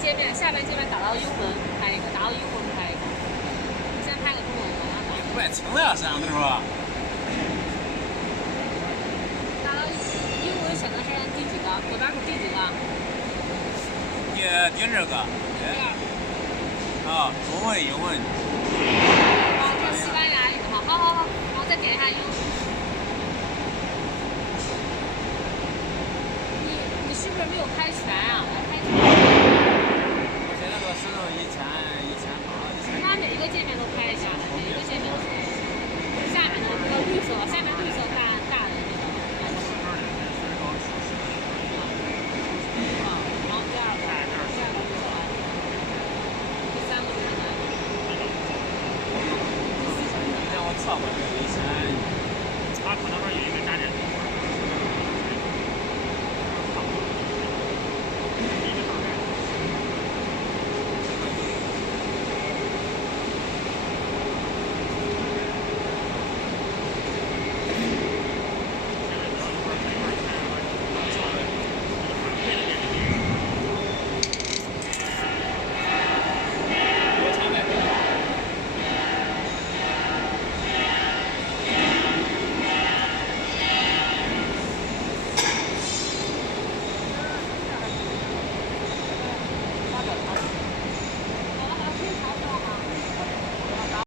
界面，下边界面打到英文拍一个，打到英文拍一个。先拍个中文的，然后打。怪轻的呀，摄像头啊。打到英文选的是第几个？左边是第几个？第2个。第2。啊，中文、英文。啊，这是西班牙语，好，然后再点一下英文。你是不是没有开